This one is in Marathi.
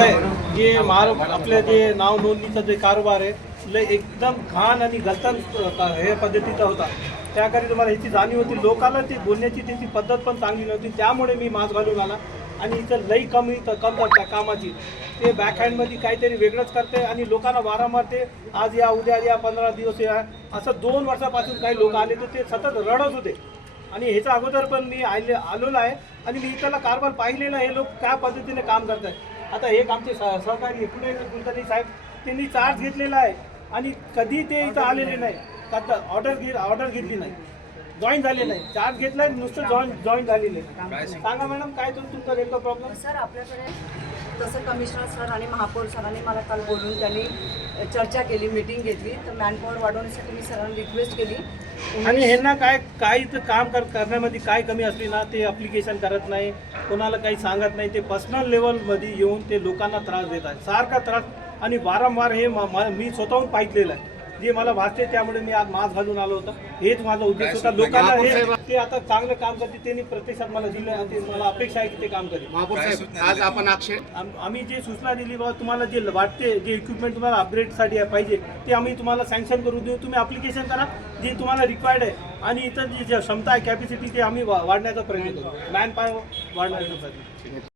आता जे आपले जे नाव नोंदणीचा जे कारभार आहे लय एकदम घाण आणि गलतन हे पद्धतीचा होता. त्याकरिता मला ह्याची जाणीव होती. लोकांना ती बोलण्याची त्याची पद्धत पण चांगली नव्हती. त्यामुळे मी मास्क घालून आला. आणि इथं लई कमी कमतरता कामाची. ते बॅकहँडमध्ये काहीतरी वेगळंच करते आणि लोकांना वारंवार ते आज या उद्या या 15 दिवस या असं 2 वर्षापासून काही लोक आले तर ते सतत रडत होते. आणि ह्याच्या अगोदर पण मी आलेलो आहे आणि मी इथला कारभार पाहिलेला. हे लोक त्या पद्धतीने काम करत आहेत. आता एक आमचे सहकारी पुणे कुलकर्णी साहेब त्यांनी चार्ज घेतलेला आहे आणि कधी ते इथं आलेले नाही. आता ऑर्डर घेतली नाही, जॉईन झाले नाही. चार्ज घेतलाय नुसतं जॉईन झालेले. सांगा मॅडम काय तुमचा नेमका प्रॉब्लेम? सर आपल्याकडे तसं कमिशनर सर आणि महापौर सरांनी मला काल बोलून त्यांनी चर्चा केली, मीटिंग घेतली. तर मॅनपॉवर वाढवण्यासाठी मी सरांना रिक्वेस्ट केली. आणि ह्यांना काय इथं काम करण्यामध्ये काय कमी असली ना ते अप्लिकेशन करत नाही, कोणाला काही सांगत नाही. ते पर्सनल लेवलमध्ये येऊन ते लोकांना त्रास देत आहेत, सारखा त्रास. आणि वारंवार हे मी स्वतःहून पाहिलेलं आहे. जे मला वाचते त्यामुळे मी आज मास्क घालून आलो होतो. हेच माझा उद्देश होता. लोकांना हे ते आता चांगलं काम करते त्यांनी प्रतिसाद मला दिले आणि मला अपेक्षा आहे की ते काम करेल. आज आपण आम्ही जे सूचना दिली बाबा तुम्हाला जे वाटते जे इक्विपमेंट तुम्हाला अपग्रेडसाठी पाहिजे ते आम्ही तुम्हाला सँक्शन करून देऊ. तुम्ही अप्लिकेशन करा जे तुम्हाला रिक्वायर्ड आहे. आणि इतर जी क्षमता आहे कॅपॅसिटी ते आम्ही वाढण्याचा प्रयत्न करू, मॅन पॉवर वाढण्याचा प्रयत्न.